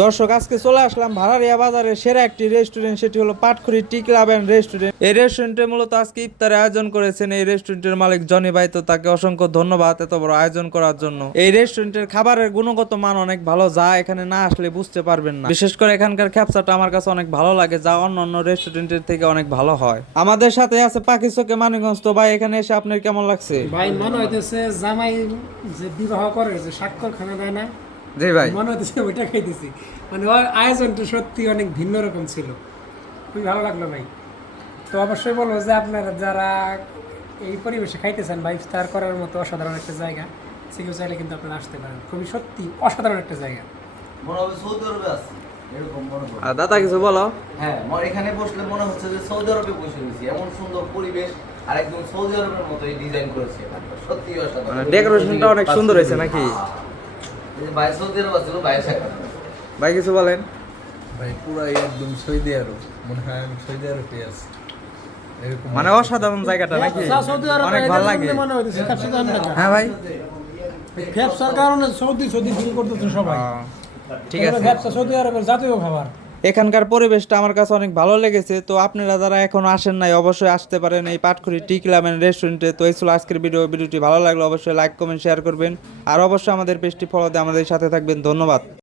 দর্শক আজকে চলে আসলাম ভাড়ারিয়া বাজারের সেরা একটি রেস্টুরেন্ট, সেটি হলো পাটখড়ি টি ক্লাব অ্যান্ড রেস্টুরেন্ট। এই রেস্টুরেন্টে মূলত আজকে ইফতারের আয়োজন করেছেন এই রেস্টুরেন্টের মালিক জনি ভাই, তো তাকে অসংখ্য ধন্যবাদ এত বড় আয়োজন করার জন্য। এই রেস্টুরেন্টের খাবারের গুণগত মান অনেক ভালো, যা এখানে না আসলে বুঝতে পারবেন না। বিশেষ করে এখানকার খ্যাপসাটা আমার কাছে অনেক ভালো লাগে, যা অন্যান্য রেস্টুরেন্টের থেকে অনেক ভালো হয়। আমাদের সাথে আছে পাখি চোখে মানিকগঞ্জ। তো ভাই এখানে এসে আপনার কেমন লাগছে? ভাই মনে হইতেছে জামাই যে বিবাহ করে যে স্বাক্ষর খানা দেয় না, জি ভাই, মনে হইতেছে ওইটা খাইতেছি। মানে ওর আয়োজনটা সত্যি অনেক ভিন্ন রকম ছিল, খুবই ভালো লাগলো ভাই। তো অবশ্যই বলবো যে আপনারা যারা এই পরিবেশে খাইতেছেন ভাই, ইফতার করার মতো অসাধারণ একটা জায়গা, সেখানে চাইলে কিন্তু আপনারা আসতে পারেন। খুবই সত্যি অসাধারণ একটা জায়গা। মনে হবে সৌদি আরবে আছে, এরকম মনে হয়। আর দাদা কিছু বলো। হ্যাঁ, এখানে বসলে মনে হচ্ছে যে সৌদি আরবে বসে গেছি, এমন সুন্দর পরিবেশ আর একদম সৌদি আরবের মতোই ডিজাইন করেছে এখানটা, সত্যি অসাধারণ। মানে ডেকোরেশনটা অনেক সুন্দর হয়েছে নাকি? এই যে ভাই সৌদি আরব আছিল, ভাই সাক্ষাৎ। ভাই কিছু বলেন। ভাই পুরাই একদম সৌদি আরব, মনে হয় আমি সৌদি আরবে আছি এরকম। মানে অসাধারণ জায়গাটা নাকি? সৌদি আরবে অনেক ভালো লাগে। মনে হইতেছে খ্যাপসা দেন না, হ্যাঁ ভাই, খ্যাপসার কারণে সৌদি সৌদি ফিল করতেছে সবাই। ঠিক আছে। খ্যাপসা সৌদি আরবের জাতীয় খাবার। এখানকার পরিবেশটা আমার কাছে অনেক ভালো লেগেছে। তো আপনারা যারা এখনো আসেন নাই অবশ্যই আসতে পারেন এই পাটখড়ি টি ক্লাব এন্ড রেস্টুরেন্টে। তো এই ছিল আজকের ভিডিওটি ভালো লাগলে অবশ্যই লাইক কমেন্ট শেয়ার করবেন, আর অবশ্যই আমাদের পেজটি ফলো দিয়ে আমাদের সাথে থাকবেন। ধন্যবাদ।